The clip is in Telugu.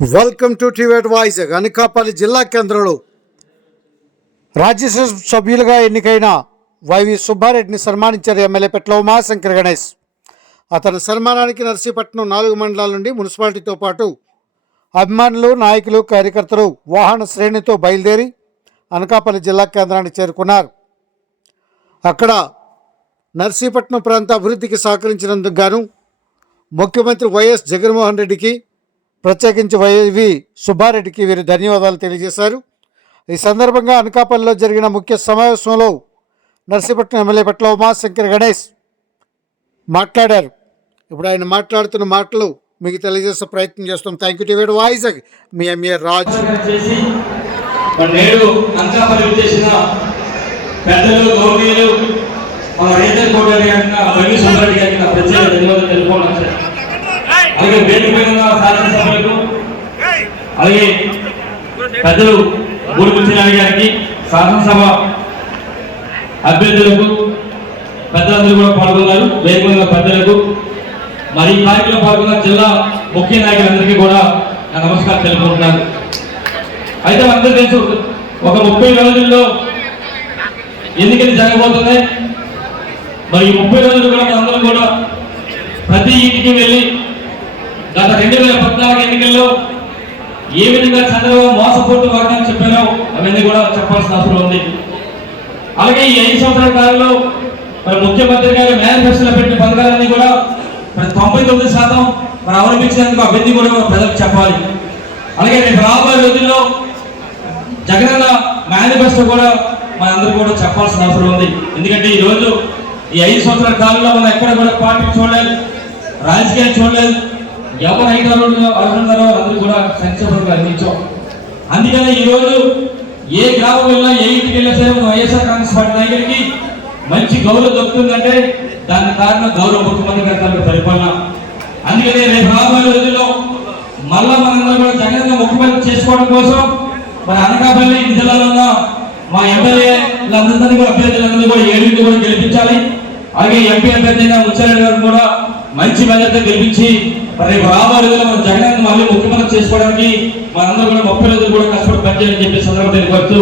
వెల్కమ్ టు టివేట్ వాయిస్ అనకాపల్లి జిల్లా కేంద్రంలో రాజ్యసభ సభ్యులుగా ఎన్నికైన వైవి సుబ్బారెడ్డిని సన్మానించారు ఎమ్మెల్యే పెట్ల ఉమాశంకర్ గణేష్. అతని సన్మానానికి నర్సీపట్నం నాలుగు మండలాల నుండి మున్సిపాలిటీతో పాటు అభిమానులు నాయకులు కార్యకర్తలు వాహన శ్రేణితో బయలుదేరి అనకాపల్లి జిల్లా కేంద్రానికి చేరుకున్నారు. అక్కడ నర్సీపట్నం ప్రాంత అభివృద్ధికి సహకరించినందుకు గాను ముఖ్యమంత్రి వైఎస్ జగన్మోహన్ రెడ్డికి ప్రత్యేకించి వైవి సుబ్బారెడ్డికి వీరు ధన్యవాదాలు తెలియజేశారు. ఈ సందర్భంగా అనకాపల్లిలో జరిగిన ముఖ్య సమావేశంలో నర్సీపట్నం ఎమ్మెల్యే పట్ల ఉమాశంకర్ గణేష్ మాట్లాడారు. ఇప్పుడు ఆయన మాట్లాడుతున్న మాటలు మీకు తెలియజేసే ప్రయత్నం చేస్తాం. థ్యాంక్ యూ టీవీ వాయిస్ మీ ఎంఏ రాజ్ నేడు అంకాపల్లి చేసిన పెద్దలు మన రైతు కోటరి గారిన రవి సుబ్బారెడ్డి గారికి నా ప్రత్యేక ధన్యవాదాలు తెలుపుకోవడం సార్. అలాగే వేదిక మీద ఉన్న శాసనసభ్యులకు అలాగే పెద్దలు బూడిపుచ్చినారి గారికి శాసనసభ అభ్యర్థులకు పెద్దలందరూ కూడా పాల్గొన్నారు. వేగంగా పెద్దలకు మరి ఈ కార్యక్రమంలో పాల్గొన్న జిల్లా ముఖ్య నాయకులందరికీ కూడా నా నమస్కారం తెలుపుకుంటున్నాను. అయితే అందరూ తెలుసు ఒక ముప్పై రోజుల్లో ఎన్నికలు జరగబోతున్నాయి. మరి ఈ ముప్పై రోజులు కూడా మనందరం కూడా ప్రతి ఇంటికి వెళ్ళి గత రెండు వేల పద్నాలుగు చంద్రబాబు మోసపోతూ చెప్పారో అవన్నీ కూడా చెప్పాల్సిన అవసరం ఉంది. అలాగే ఈ ఐదు సంవత్సరాల కాలంలో మరి ముఖ్యమంత్రి గారు మేనిఫెస్టోలో పెట్టిన పథకాలన్నీ కూడా మరి తొంభై తొమ్మిది శాతం మరి అవలంబించినందుకు అవన్నీ కూడా మనం ప్రజలకు చెప్పాలి. అలాగే రేపు రాబోయే రోజుల్లో జగనన్న మేనిఫెస్టో కూడా మనందరూ కూడా చెప్పాల్సిన అవసరం ఉంది. ఎందుకంటే ఈ ఈ ఐదు సంవత్సరాల కాలంలో మనం ఎక్కడ కూడా పార్టీ చూడలేదు రాజకీయాలు చూడలేదు ఎవరు అధికారులు అర్హున్నారో అందరూ కూడా సంక్షేమంగా అందించాం అందుకని ఈరోజు ఏ గ్రామం వెళ్ళినా ఏ ఇంటికి వెళ్ళినా సరే వైఎస్ఆర్ కాంగ్రెస్ పార్టీ నాయకుడికి మంచి గౌరవం దొరుకుతుందంటే దానికి కారణం గౌరవ ముఖ్యమంత్రి గారి పరిపాలన. అందుకనే రేపు రాబోయే రోజుల్లో మళ్ళా మనందరం కూడా జగన్ ముఖ్యమంత్రి చేసుకోవడం కోసం మన అనకాపల్లి జిల్లాలో ఉన్న మా ఎమ్మెల్యేలందరినీ కూడా అభ్యర్థులందరినీ కూడా ఏడుగురిని కూడా గెలిపించాలి. అలాగే ఎంపీ అభ్యర్థి అయిన ముచ్చారెడ్డి కూడా మంచి మెజార్టీ గెలిపించి రేపు రాబోయే రోజుల్లో మన జగన్ మళ్ళీ ముఖ్యమంత్రి చేసుకోవడానికి మనందరూ కూడా ముప్పై రోజులు కూడా కష్టపడి పనిచేయాలని చెప్పి సందర్భం కోరుతూ